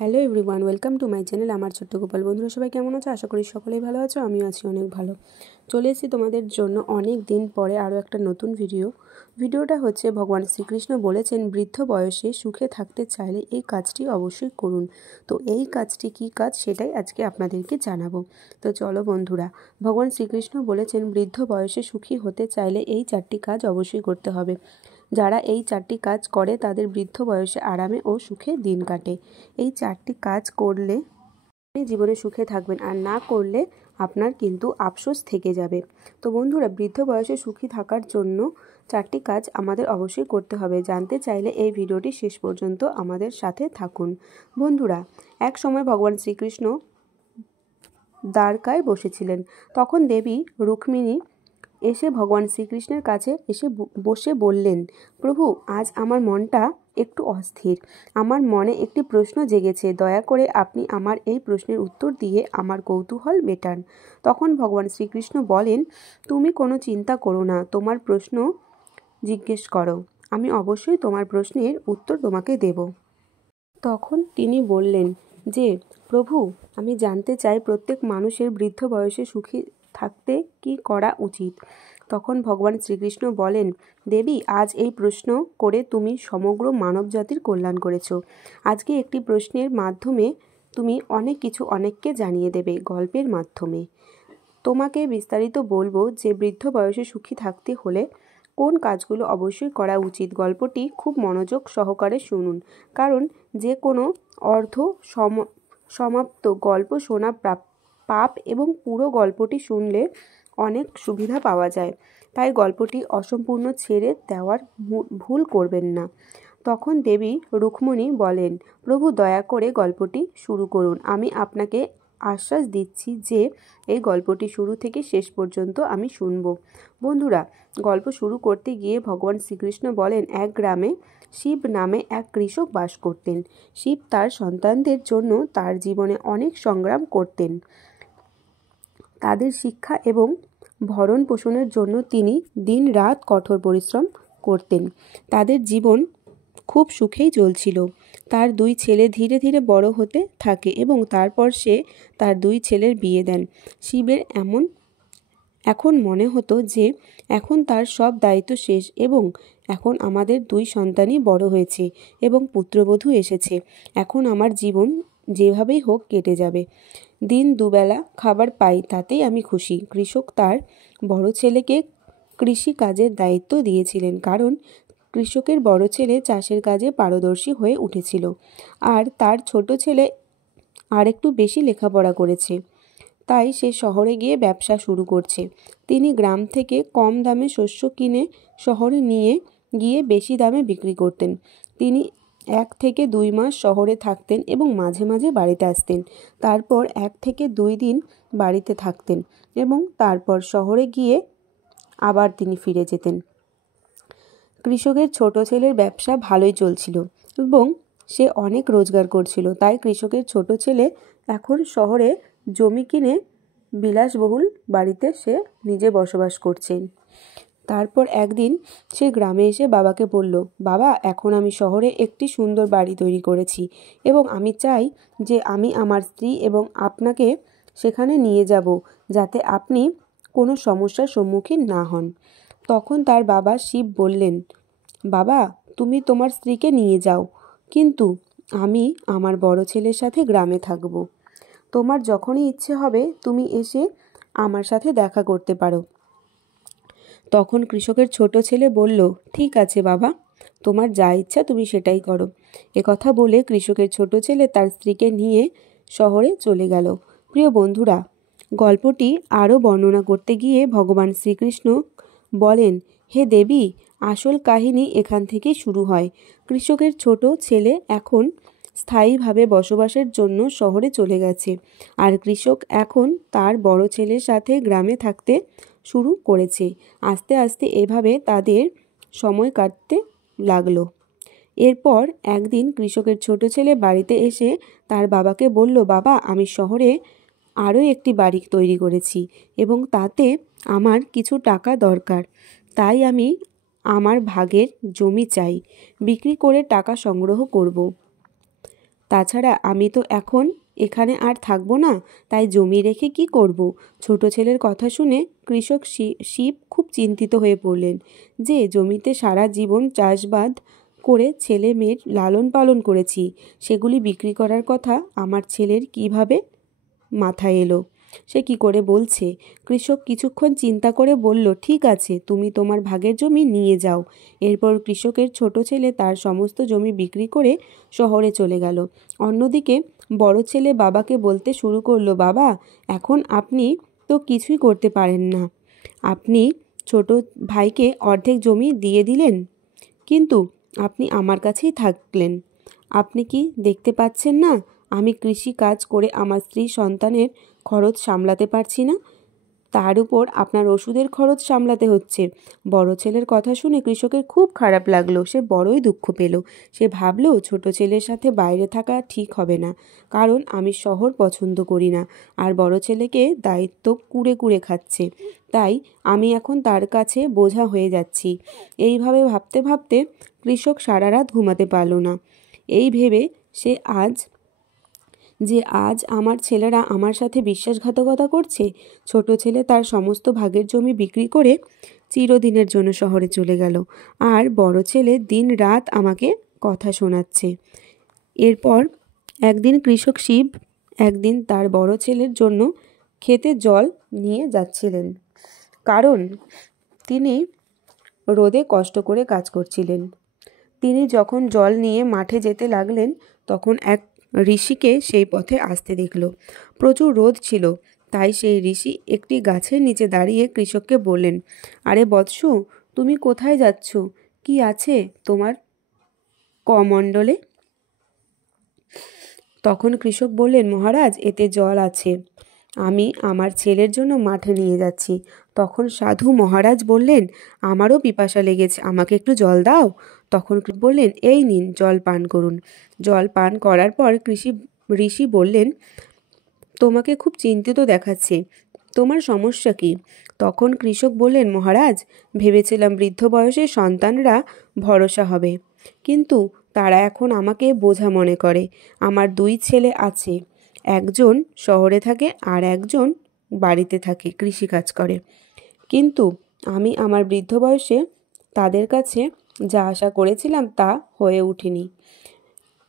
Hello everyone, welcome to my channel. আমার ছোট্ট গোপাল বন্ধুরা সবাই কেমন আছো? আশা করি সকলেই ভালো আছো, আমিও আছি অনেক ভালো। চলে এসেছি তোমাদের জন্য অনেক দিন পরে আরও একটা নতুন ভিডিওটা হচ্ছে ভগবান শ্রীকৃষ্ণ বলেছেন বৃদ্ধ বয়সে সুখে থাকতে চাইলে এই কাজটি অবশ্যই করুন। তো এই কাজটি কী কাজ সেটাই আজকে আপনাদেরকে জানাবো। তো চলো বন্ধুরা, ভগবান শ্রীকৃষ্ণ বলেছেন বৃদ্ধ বয়সে সুখী হতে চাইলে এই 4টি কাজ অবশ্যই করতে হবে। যারা এই 4টি কাজ করে তাদের বৃদ্ধ বয়সে আরামে ও সুখে দিন কাটে। এই 4টি কাজ করলে আপনি জীবনে সুখে থাকবেন, আর না করলে আপনার কিন্তু আফসোস থেকে যাবে। তো বন্ধুরা, বৃদ্ধ বয়সে সুখী থাকার জন্য 4টি কাজ আমাদের অবশ্যই করতে হবে। জানতে চাইলে এই ভিডিওটি শেষ পর্যন্ত আমাদের সাথে থাকুন। বন্ধুরা, এক সময় ভগবান শ্রীকৃষ্ণ দ্বারকায় বসেছিলেন। তখন দেবী রুক্মিণী এসে ভগবান শ্রীকৃষ্ণের কাছে এসে বসে বললেন, প্রভু, আজ আমার মনটা একটু অস্থির। আমার মনে একটি প্রশ্ন জেগেছে, দয়া করে আপনি আমার এই প্রশ্নের উত্তর দিয়ে আমার কৌতূহল মেটান। তখন ভগবান শ্রীকৃষ্ণ বলেন, তুমি কোনো চিন্তা করো না, তোমার প্রশ্ন জিজ্ঞেস করো, আমি অবশ্যই তোমার প্রশ্নের উত্তর তোমাকে দেব। তখন তিনি বললেন যে, প্রভু, আমি জানতে চাই প্রত্যেক মানুষের বৃদ্ধ বয়সে সুখী থাকতে কি করা উচিত। তখন ভগবান শ্রীকৃষ্ণ বলেন, দেবী, আজ এই প্রশ্ন করে তুমি সমগ্র মানবজাতির কল্যাণ করেছ। আজকে একটি প্রশ্নের মাধ্যমে তুমি অনেক কিছু অনেককে জানিয়ে দেবে। গল্পের মাধ্যমে তোমাকে বিস্তারিত বলবো যে বৃদ্ধ বয়সে সুখী থাকতে হলে কোন কাজগুলো অবশ্যই করা উচিত। গল্পটি খুব মনোযোগ সহকারে শুনুন, কারণ যে কোনো সমাপ্ত গল্প শোনা পাপ এবং পুরো গল্পটি শুনলে অনেক সুবিধা পাওয়া যায়। তাই গল্পটি অসম্পূর্ণ ছেড়ে দেওয়ার ভুল করবেন না। তখন দেবী রুক্মিণী বলেন, প্রভু, দয়া করে গল্পটি শুরু করুন। আমি আপনাকে আশ্বাস দিচ্ছি যে এই গল্পটি শুরু থেকে শেষ পর্যন্ত আমি শুনব। বন্ধুরা, গল্প শুরু করতে গিয়ে ভগবান শ্রীকৃষ্ণ বলেন, এক গ্রামে শিব নামে এক কৃষক বাস করতেন। শিব তার সন্তানদের জন্য তার জীবনে অনেক সংগ্রাম করতেন। তাদের শিক্ষা এবং ভরণ পোষণের জন্য তিনি দিন-রাত কঠোর পরিশ্রম করতেন। তাদের জীবন খুব সুখেই চলছিল। তার 2 ছেলে ধীরে ধীরে বড় হতে থাকে এবং তারপর সে তার 2 ছেলের বিয়ে দেন। শিবের এখন মনে হতো যে এখন তার সব দায়িত্ব শেষ এবং এখন আমাদের 2 সন্তানই বড় হয়েছে এবং পুত্রবধূ এসেছে। এখন আমার জীবন যেভাবেই হোক কেটে যাবে। দিন দুবেলা খাবার পাই, তাতেই আমি খুশি। কৃষক তার বড় ছেলেকে কৃষি কাজের দায়িত্ব দিয়েছিলেন, কারণ কৃষকের বড় ছেলে চাষের কাজে পারদর্শী হয়ে উঠেছিল, আর তার ছোট ছেলে আর একটু বেশি লেখাপড়া করেছে, তাই সে শহরে গিয়ে ব্যবসা শুরু করছে। তিনি গ্রাম থেকে কম দামে শস্য কিনে শহরে নিয়ে গিয়ে বেশি দামে বিক্রি করতেন। তিনি 1 থেকে 2 মাস শহরে থাকতেন এবং মাঝে মাঝে বাড়িতে আসতেন। তারপর 1 থেকে 2 দিন বাড়িতে থাকতেন এবং তারপর শহরে গিয়ে আবার তিনি ফিরে যেতেন। কৃষকের ছোট ছেলের ব্যবসা ভালোই চলছিল এবং সে অনেক রোজগার করছিল, তাই কৃষকের ছোট ছেলে এখন শহরে জমি কিনে বিলাসবহুল বাড়িতে সে নিজে বসবাস করছেন। তারপর একদিন সে গ্রামে এসে বাবাকে বলল, বাবা, এখন আমি শহরে একটি সুন্দর বাড়ি তৈরি করেছি এবং আমি চাই যে আমি আমার স্ত্রী এবং আপনাকে সেখানে নিয়ে যাব, যাতে আপনি কোনো সমস্যার সম্মুখীন না হন। তখন তার বাবা শিব বললেন, বাবা, তুমি তোমার স্ত্রীকে নিয়ে যাও, কিন্তু আমি আমার বড় ছেলের সাথে গ্রামে থাকব। তোমার যখনই ইচ্ছে হবে তুমি এসে আমার সাথে দেখা করতে পারো। তখন কৃষকের ছোট ছেলে বলল, ঠিক আছে বাবা, তোমার যা ইচ্ছা তুমি সেটাই করো। একথা বলে কৃষকের ছোট ছেলে তার স্ত্রীকে নিয়ে শহরে চলে গেল। প্রিয় বন্ধুরা, গল্পটি আরও বর্ণনা করতে গিয়ে ভগবান শ্রীকৃষ্ণ বলেন, হে দেবী, আসল কাহিনী এখান থেকেই শুরু হয়। কৃষকের ছোট ছেলে এখন স্থায়ীভাবে বসবাসের জন্য শহরে চলে গেছে, আর কৃষক এখন তার বড় ছেলের সাথে গ্রামে থাকতে শুরু করেছে। আস্তে আস্তে এভাবে তাদের সময় কাটতে লাগলো। এরপর একদিন কৃষকের ছোট ছেলে বাড়িতে এসে তার বাবাকে বলল, বাবা, আমি শহরে আরও একটি বাড়ি তৈরি করেছি এবং তাতে আমার কিছু টাকা দরকার, তাই আমি আমার ভাগের জমি চাই, বিক্রি করে টাকা সংগ্রহ করব। তাছাড়া আমি তো এখন এখানে আর থাকবো না, তাই জমি রেখে কি করব? ছোট ছেলের কথা শুনে কৃষক শিব খুব চিন্তিত হয়ে পড়লেন যে জমিতে সারা জীবন চাষবাদ করে ছেলে মেয়ের লালন পালন করেছি, সেগুলি বিক্রি করার কথা আমার ছেলের কিভাবে মাথায় এলো? সে কি করে বলছে? কৃষক কিছুক্ষণ চিন্তা করে বলল, ঠিক আছে, তুমি তোমার ভাগের জমি নিয়ে যাও। এরপর কৃষকের ছোট ছেলে তার সমস্ত জমি বিক্রি করে শহরে চলে গেল। অন্যদিকে বড় ছেলে বাবাকে বলতে শুরু করলো, বাবা, এখন আপনি তো কিছুই করতে পারেন না। আপনি ছোট ভাইকে অর্ধেক জমি দিয়ে দিলেন, কিন্তু আপনি আমার কাছেই থাকলেন। আপনি কি দেখতে পাচ্ছেন না আমি কৃষি কাজ করে আমার স্ত্রী সন্তানের খরচ সামলাতে পারছি না? তার উপর আপনার ওষুধের খরচ সামলাতে হচ্ছে। বড় ছেলের কথা শুনে কৃষকের খুব খারাপ লাগলো। সে বড়ই দুঃখ পেল। সে ভাবলো, ছোট ছেলের সাথে বাইরে থাকা ঠিক হবে না, কারণ আমি শহর পছন্দ করি না, আর বড় ছেলেকে দায়িত্ব কুড়ে কুড়ে খাচ্ছে, তাই আমি এখন তার কাছে বোঝা হয়ে যাচ্ছি। এইভাবে ভাবতে ভাবতে কৃষক সারা রাত ঘুমাতে পারল না। এই ভেবে সে আজ আমার ছেলেরা আমার সাথে বিশ্বাসঘাতকতা করছে। ছোট ছেলে তার সমস্ত ভাগের জমি বিক্রি করে চিরদিনের জন্য শহরে চলে গেল, আর বড় ছেলে দিন রাত আমাকে কথা শোনাচ্ছে। এরপর একদিন কৃষক শিব একদিন তার বড় ছেলের জন্য খেতে জল নিয়ে যাচ্ছিলেন, কারণ তিনি রোদে কষ্ট করে কাজ করছিলেন। তিনি যখন জল নিয়ে মাঠে যেতে লাগলেন, তখন এক ঋষিকে সেই পথে আসতে দেখল। প্রচুর রোদ ছিল, তাই সেই ঋষি একটি গাছের নিচে দাঁড়িয়ে কৃষককে বললেন, আরে বৎসু, তুমি কোথায় যাচ্ছ? কি আছে তোমার কমণ্ডলে? তখন কৃষক বললেন, মহারাজ, এতে জল আছে, আমি আমার ছেলের জন্য মাঠে নিয়ে যাচ্ছি। তখন সাধু মহারাজ বললেন, আমারও পিপাসা লেগেছে, আমাকে একটু জল দাও। তখন বললেন, এই নিন, জল পান করুন। জল পান করার পর ঋষি বললেন, তোমাকে খুব চিন্তিত দেখাচ্ছে, তোমার সমস্যা কি? তখন কৃষক বললেন, মহারাজ, ভেবেছিলাম বৃদ্ধ বয়সে সন্তানরা ভরসা হবে, কিন্তু তারা এখন আমাকে বোঝা মনে করে। আমার 2 ছেলে আছে, একজন শহরে থাকে আর একজন বাড়িতে থাকে, কৃষিকাজ করে, কিন্তু আমি আমার বৃদ্ধ বয়সে তাদের কাছে যা আশা করেছিলাম তা হয়ে ওঠেনি।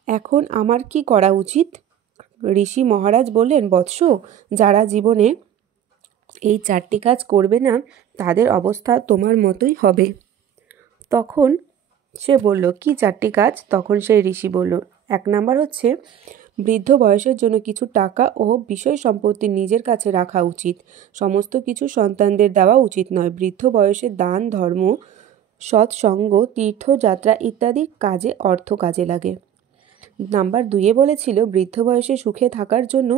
এখন আমার কি করা উচিত? ঋষি মহারাজ বললেন, বৎস, যারা জীবনে এই 4টি কাজ করবে না, তাদের অবস্থা তোমার মতোই হবে। তখন সে বলল, কি 4টি কাজ? তখন সেই ঋষি বলল, 1 নাম্বার হচ্ছে, বৃদ্ধ বয়সের জন্য কিছু টাকা ও বিষয় সম্পত্তি নিজের কাছে রাখা উচিত। সমস্ত কিছু সন্তানদের দেওয়া উচিত নয়। বৃদ্ধ বয়সে দান, ধর্ম, সৎসঙ্গ, তীর্থযাত্রা ইত্যাদি কাজে অর্থ কাজে লাগে। নাম্বার 2-এ বলেছিল, বৃদ্ধ বয়সে সুখে থাকার জন্য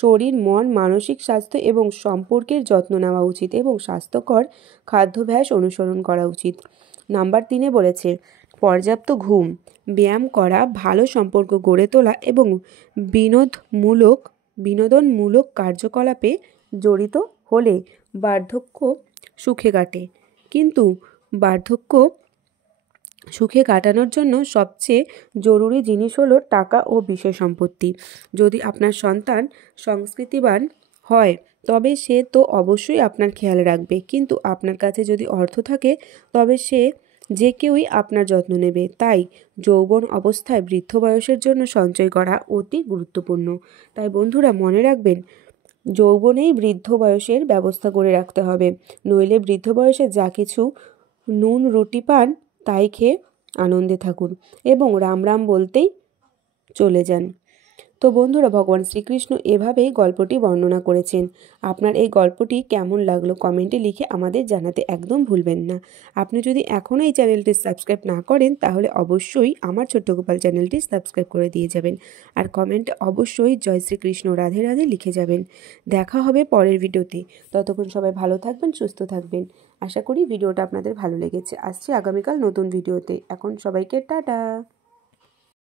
শরীর, মন, মানসিক স্বাস্থ্য এবং সম্পর্কের যত্ন নেওয়া উচিত এবং স্বাস্থ্যকর খাদ্যাভ্যাস অনুসরণ করা উচিত। নাম্বার 3-এ বলেছে, পর্যাপ্ত ঘুম, ব্যায়াম করা, ভালো সম্পর্ক গড়ে তোলা এবং বিনোদনমূলক কার্যকলাপে জড়িত হলে বার্ধক্য সুখে কাটে। কিন্তু বার্ধক্য সুখে কাটানোর জন্য সবচেয়ে জরুরি জিনিস হলো টাকা ও বিষয় সম্পত্তি। যদি আপনার সন্তান সংস্কৃতিবান হয়, তবে সে তো অবশ্যই আপনার খেয়াল রাখবে, কিন্তু আপনার কাছে যদি অর্থ থাকে, তবে যে কেউই আপনার যত্ন নেবে। তাই যৌবন অবস্থায় বৃদ্ধ বয়সের জন্য সঞ্চয় করা অতি গুরুত্বপূর্ণ। তাই বন্ধুরা, মনে রাখবেন, যৌবনেই বৃদ্ধ বয়সের ব্যবস্থা করে রাখতে হবে, নইলে বৃদ্ধ বয়সে যা কিছু নুন রুটি পান তাই খেয়ে আনন্দে থাকুন এবং রাম রাম বলতেই চলে যান। তো বন্ধুরা, ভগবান শ্রীকৃষ্ণ এভাবেই গল্পটি বর্ণনা করেছেন। আপনার এই গল্পটি কেমন লাগলো কমেন্টে লিখে আমাদের জানাতে একদম ভুলবেন না। আপনি যদি এখনও এই চ্যানেলটি সাবস্ক্রাইব না করেন, তাহলে অবশ্যই আমার ছোট্ট গোপাল চ্যানেলটি সাবস্ক্রাইব করে দিয়ে যাবেন, আর কমেন্টে অবশ্যই জয় শ্রীকৃষ্ণ, রাধে রাধে লিখে যাবেন। দেখা হবে পরের ভিডিওতে। ততক্ষণ সবাই ভালো থাকবেন, সুস্থ থাকবেন। আশা করি ভিডিওটা আপনাদের ভালো লেগেছে। আসছি আগামীকাল নতুন ভিডিওতে। এখন সবাইকে টাটা।